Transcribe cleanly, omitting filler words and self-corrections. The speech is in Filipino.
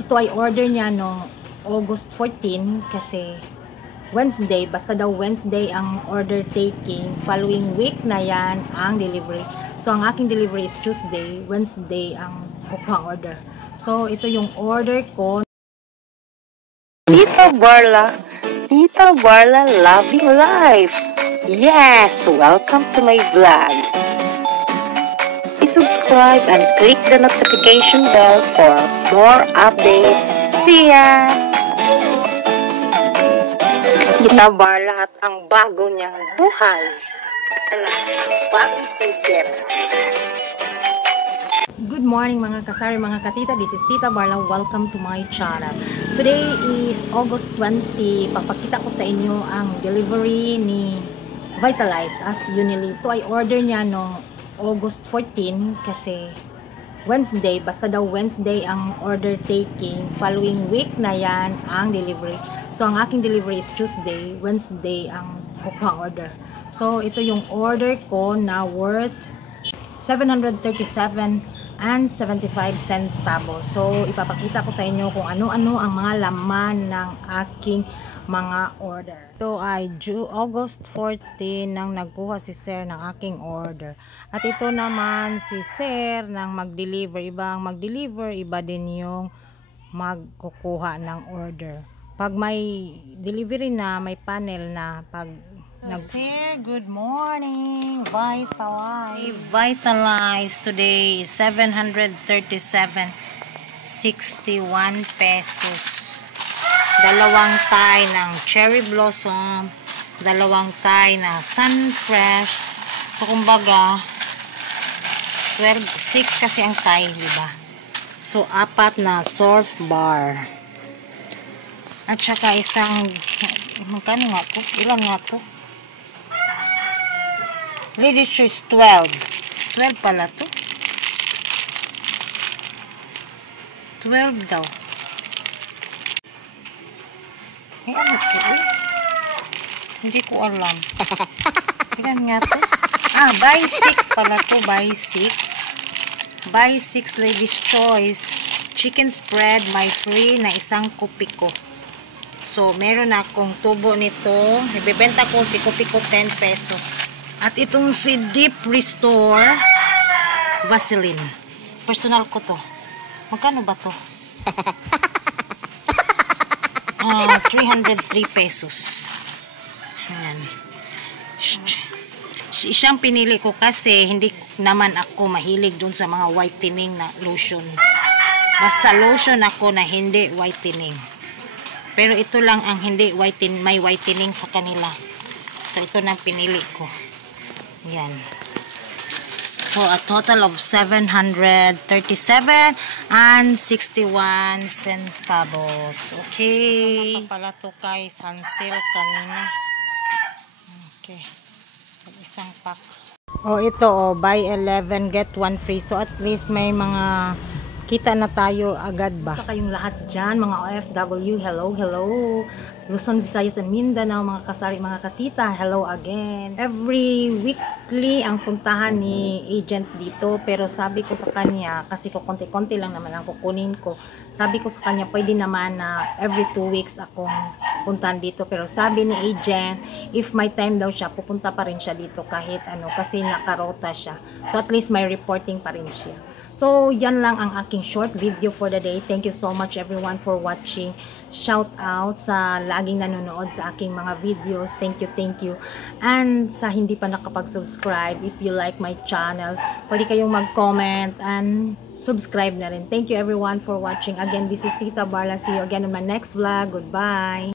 ito ay order niya no August 14 kasi Wednesday, basta daw Wednesday ang order taking, following week na yan ang delivery. So ang aking delivery is Tuesday, Wednesday ang kukuha order. So ito yung order ko. Tita Barla Loving Life. Yes, welcome to my vlog. Please subscribe and click the notification bell for more updates. See ya! Tita Barla at ang bago niyang buhay. Bagong ticket. Good morning mga kasari, mga katita. This is Tita Barla. Welcome to my channel. Today is August 20. Papakita ko sa inyo ang delivery ni Vitalize as Unilever. Ito ay order niya no August 14 kasi Wednesday, basta daw Wednesday ang order taking, following week na yan ang delivery. So ang aking delivery is Tuesday, Wednesday ang kukuha order. So ito yung order ko na worth 737 and 75 centavos. So ipapakita ko sa inyo kung ano-ano ang mga laman ng aking mga order. Ito ay August 14 nang nagkuha si Sir ng aking order. At ito naman si Sir nang mag-deliver. Iba ang mag-deliver, iba din yung magkukuha ng order. Pag may delivery na, may panel na, pag Sir, good morning. Vitalize today is 737.61 pesos. Dalawang tie ng cherry blossom, dalawang tie na sunfresh. So kumbaga 6 kasi ang tie, di ba? So 4 na surf bar. At saka isang magkano nga to? Ilan nga to? Ladies choice 12. 12 pala to. 12 daw. Ay, ano to? Hindi ko alam. Ilan nga to? Ah, buy 6 pala to. Buy 6. Buy 6 ladies choice. Chicken spread, may free na isang kopiko. So, meron akong tubo nito. Ibebenta ko si kopiko 10 pesos. At itong si Deep Restore Vaseline. Personal ko to. Magkano ba to? 303 pesos. Ayan. Siyang pinili ko kasi hindi naman ako mahilig dun sa mga whitening na lotion. Basta lotion ako na hindi whitening. Pero ito lang ang hindi may whitening sa kanila. So ito nang pinili ko. Yan. So a total of 737 and 61 centavos. Okay. Pala to kay Sunsilk kanina. Okay. Isang pack. Oh, ito oh, buy 11 get 1 free. So at least may mga kita na tayo agad ba? Sa kayong lahat dyan, mga OFW, hello, hello. Luzon, Visayas, and Mindanao, mga kasari, mga katita, hello again. Every weekly ang puntahan ni agent dito, pero sabi ko sa kanya, kasi ko konti-konti lang naman ang kukunin ko, sabi ko sa kanya, pwede naman na every 2 weeks akong puntahan dito, pero sabi ni agent, if may time daw siya, pupunta pa rin siya dito kahit ano, kasi nakarota siya. So at least may reporting pa rin siya. So, yan lang ang aking short video for the day. Thank you so much everyone for watching. Shout out sa laging nanonood sa aking mga videos. Thank you, thank you. And sa hindi pa nakapag-subscribe, if you like my channel, pwede kayong mag-comment and subscribe na rin. Thank you everyone for watching. Again, this is Tita Barla. See you again in my next vlog. Goodbye!